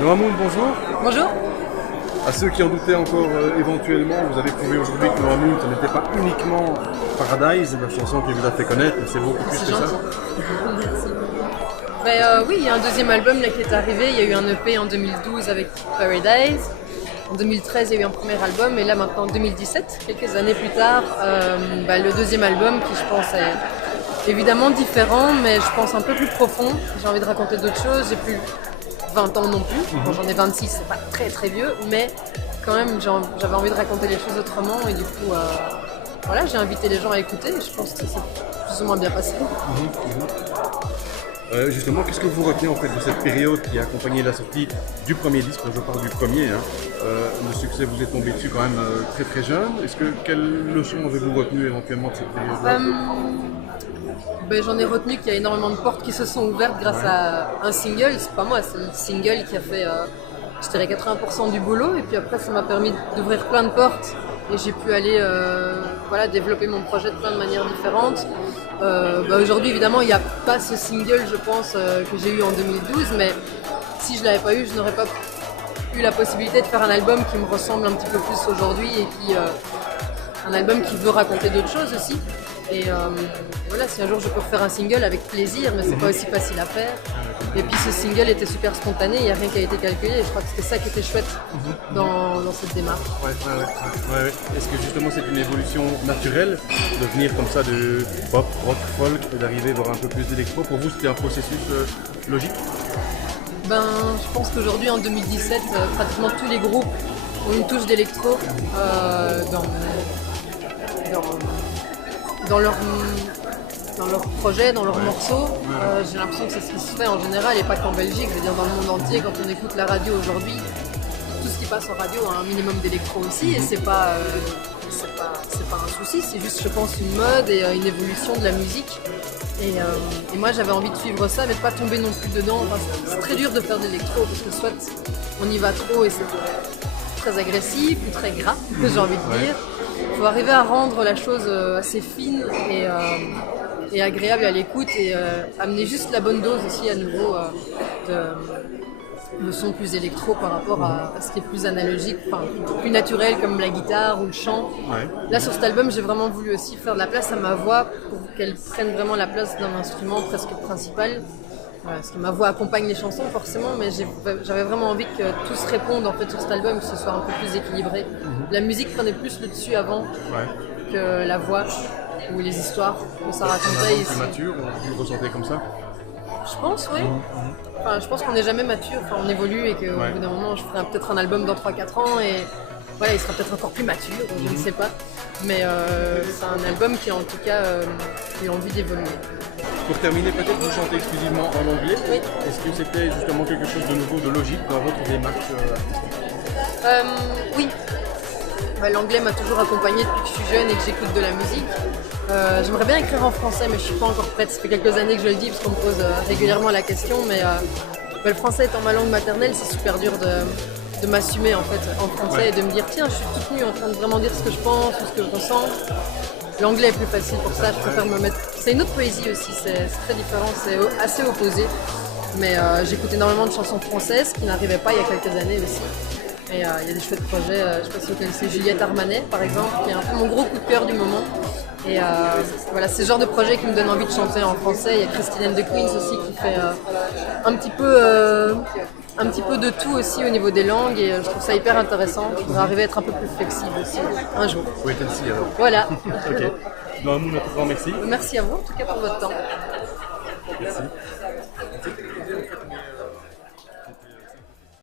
Noamoun, bonjour. Bonjour. À ceux qui en doutaient encore éventuellement, vous avez prouvé aujourd'hui que Noamoun, ce n'était pas uniquement Paradise, la chanson qui vous a fait connaître, mais c'est beaucoup plus C'est que ça. gentil. Merci. Oui, il y a un deuxième album là, qui est arrivé. Il y a eu un EP en 2012 avec Paradise. En 2013, il y a eu un premier album. Et là, maintenant, en 2017, quelques années plus tard, le deuxième album qui, je pense, est évidemment différent, mais je pense un peu plus profond. J'ai envie de raconter d'autres choses. J'ai plus 20 ans non plus. Bon, j'en ai 26, c'est pas très très vieux, mais quand même, j'avais envie de raconter les choses autrement. Et du coup, voilà, j'ai invité les gens à écouter. Et je pense que c'est plus ou moins bien passé. Justement, qu'est-ce que vous retenez en fait de cette période qui a accompagné la sortie du premier disque? Je parle du premier. Le succès vous est tombé dessus quand même très très jeune. Quelle leçon avez-vous retenu éventuellement de cette période-là? J'en ai retenu qu'il y a énormément de portes qui se sont ouvertes grâce à un single. C'est pas moi, c'est le single qui a fait, je dirais, 80% du boulot. Et puis après, ça m'a permis d'ouvrir plein de portes. Et j'ai pu aller développer mon projet de plein de manières différentes. Aujourd'hui, évidemment, il n'y a pas ce single, je pense, que j'ai eu en 2012. Mais si je ne l'avais pas eu, je n'aurais pas eu la possibilité de faire un album qui me ressemble un petit peu plus aujourd'hui et un album qui veut raconter d'autres choses aussi. Et voilà, si un jour je peux refaire un single avec plaisir, mais c'est pas aussi facile à faire. Et puis ce single était super spontané, il n'y a rien qui a été calculé, et je crois que c'était ça qui était chouette dans cette démarche. Ouais. Est-ce que justement c'est une évolution naturelle de venir comme ça de pop, rock, folk et d'arriver à voir un peu plus d'électro? Pour vous, c'était un processus logique? Je pense qu'aujourd'hui, en 2017, pratiquement tous les groupes ont une touche d'électro dans leur projet, dans leurs morceaux. J'ai l'impression que c'est ce qui se fait en général et pas qu'en Belgique. Je veux dire, dans le monde entier, quand on écoute la radio aujourd'hui, tout ce qui passe en radio a un minimum d'électro aussi et c'est pas un souci, c'est juste, je pense, une mode et une évolution de la musique. Et moi, j'avais envie de suivre ça, mais de pas tomber non plus dedans. Enfin, c'est très dur de faire de l'électro parce que soit on y va trop et c'est très agressif ou très gras, j'ai envie de dire. Il faut arriver à rendre la chose assez fine et agréable à l'écoute et amener juste la bonne dose aussi à nouveau de son plus électro par rapport à ce qui est plus analogique, enfin plus naturel comme la guitare ou le chant. Ouais. Là sur cet album, j'ai vraiment voulu aussi faire de la place à ma voix pour qu'elle prenne vraiment la place d'un instrument presque principal. Parce que ma voix accompagne les chansons forcément, mais j'avais vraiment envie que tout se réponde en fait sur cet album, que ce soit un peu plus équilibré. La musique prenait plus le dessus avant que la voix ou les histoires que ça racontait. Plus mature, vous le ressentez comme ça? Je pense, oui. Enfin, je pense qu'on n'est jamais mature, enfin, on évolue et qu'au bout d'un moment, je ferai peut-être un album dans 3-4 ans et voilà, il sera peut-être encore plus mature, je ne sais pas. Mais c'est un album qui, en tout cas, a envie d'évoluer. Pour terminer, peut-être vous chantez exclusivement en anglais. Oui. Est-ce que c'était justement quelque chose de nouveau, de logique dans votre démarche artistique? Oui. L'anglais m'a toujours accompagnée depuis que je suis jeune et que j'écoute de la musique. J'aimerais bien écrire en français, mais je ne suis pas encore prête. Ça fait quelques années que je le dis, parce qu'on me pose régulièrement la question. Mais le français étant ma langue maternelle, c'est super dur de m'assumer en fait en français et de me dire tiens, je suis toute nue en train de vraiment dire ce que je pense ou ce que je ressens. L'anglais est plus facile pour ça, je préfère me mettre... C'est une autre poésie aussi, c'est très différent, c'est assez opposé. Mais j'écoute énormément de chansons françaises, qui n'arrivaient pas il y a quelques années aussi. Et il y a des chouettes projets, je ne sais pas si vous connaissez Juliette Armanet par exemple, qui est un peu mon gros coup de cœur du moment. Et voilà, c'est ce genre de projet qui me donne envie de chanter en français. Il y a Christine and the Queens aussi qui fait un petit peu de tout aussi au niveau des langues et je trouve ça hyper intéressant. Je voudrais arriver à être un peu plus flexible aussi un jour. Wait and see alors. Voilà. Ok. Noamoun, un tout grand merci. Merci à vous en tout cas pour votre temps. Merci.